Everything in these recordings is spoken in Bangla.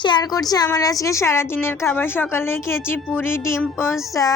শেয়ার করছি আমার আজকে সারাদিনের খাবার। সকালে খেয়েছি পুরি, ডিম পোস্তা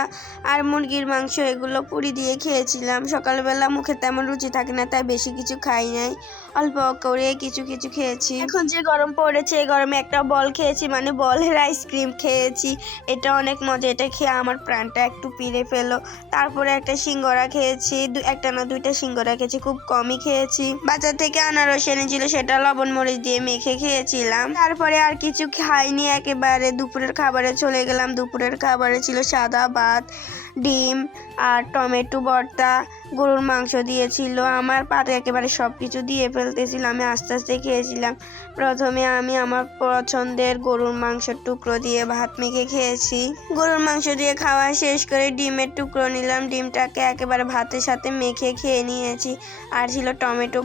আর মুরগির মাংস। এগুলো পুরি দিয়ে খেয়েছিলাম। সকালবেলা মুখে তেমন রুচি থাকে না, তাই বেশি কিছু খাই নাই, অল্প করে কিছু কিছু খেয়েছি। এখন যে গরম পড়েছে, এই গরমে একটা বল খেয়েছি, মানে বলের আইসক্রিম খেয়েছি। এটা অনেক মজা, এটা খেয়ে আমার প্রাণটা একটু পিড়ে ফেলো। তারপরে একটা সিঙ্গারা খেয়েছি, একটা না দুইটা সিঙ্গারা খেয়েছি, খুব কমই খেয়েছি। বাজার থেকে আনারস এনেছিল, সেটা লবণ মরিচ দিয়ে মেখে খেয়েছিলাম। তারপরে আর কিছু খাইনি, একেবারে দুপুরের খাবারে চলে গেলাম। দুপুরের খাবারে ছিল সাদা ভাত, ডিম আর টমেটো ভর্তা, গরুর মাংস দিয়েছিল। আমার পাতে একেবারে সব কিছু দিয়ে ফেলতেছিল, আমি আস্তে আস্তে খেয়েছিলাম। প্রথমে আমি আমার পছন্দের গরুর মাংসের টুকরো দিয়ে ভাত মেখে খেয়েছি। গরুর মাংস দিয়ে খাওয়া শেষ করে ডিমের টুকরো নিলাম, ডিমটাকে একেবারে ভাতের সাথে মেখে খেয়ে নিয়েছি। আর ছিল টমেটো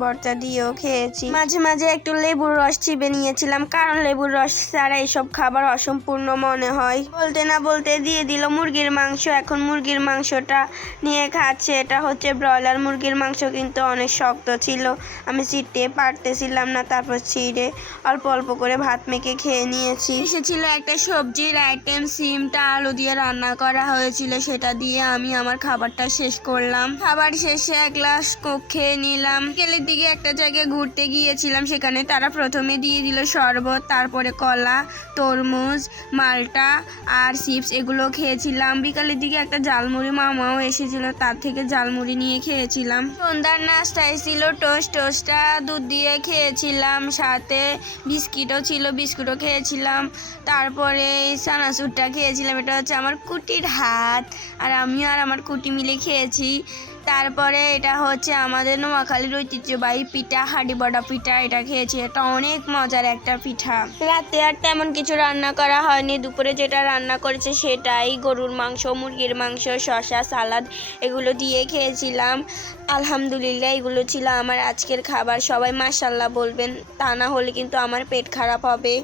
ভর্তা দিয়েও খেয়েছি। মাঝে মাঝে একটু লেবুর রস চিবে নিয়েছিলাম, কারণ লেবুর রস ছাড়া এইসব খাবার অসম্পূর্ণ মনে হয়। বলতে না বলতে দিয়ে দিল মুরগির মাংস। এখন মুরগির মাংসটা নিয়ে খাচ্ছে। এটা হচ্ছে ব্রয়লার মুরগির মাংস, কিন্তু অনেক শক্ত ছিল, আমি ছিঁড়তে পারতেছিলাম না। তারপর ছিঁড়ে অল্প অল্প করে ভাত মেখে খেয়ে নিয়েছি। এসেছিল একটা সবজির আইটেম, সিমটা আলু দিয়ে রান্না করা হয়েছিল, সেটা দিয়ে আমি আমার খাবারটা শেষ করলাম। খাবার শেষে এক গ্লাস কোক খেয়ে নিলাম। বিকেলের দিকে একটা জায়গায় ঘুরতে গিয়েছিলাম, সেখানে তারা প্রথমে দিয়ে দিল শরবত, তারপরে কলা, তরমুজ, মাল্টা আর চিপস, এগুলো খেয়েছিলাম। বিকালের দিকে একটা ঝালমুড়ি মামাও এসেছিল, তার থেকে ঝালমুড়ি নিয়ে খেয়েছিলাম। সন্ধ্যার নাস্তায় ছিল টোস্টটা দুধ দিয়ে খেয়েছিলাম, সাথে বিস্কিটও ছিল, বিস্কুটও খেয়েছিলাম। তারপরে চানাচুরটা খেয়েছিলাম, এটা হচ্ছে আমার কুটির হাত, আর আমিও আর আমার কুটি মিলে খেয়েছি। তারপরে এটা হচ্ছে আমাদের নোয়াখালীর ঐতিহ্যবাহী পিঠা, হাঁড়ি বড়া পিঠা, এটা খেয়েছি। এটা অনেক মজার একটা পিঠা। রাতে আর তেমন কিছু রান্না করা হয়নি। দুপুরে যেটা রান্না করেছে সেটাই, গরুর মাংস, মুরগির মাংস, শসা, সালাদ, এগুলো দিয়ে খেয়েছিলাম। আলহামদুলিল্লাহ, এগুলো ছিল আমার আজকের খাবার। সবাই মাশাআল্লাহ বলবেন, তা না হলে কিন্তু আমার পেট খারাপ হবে।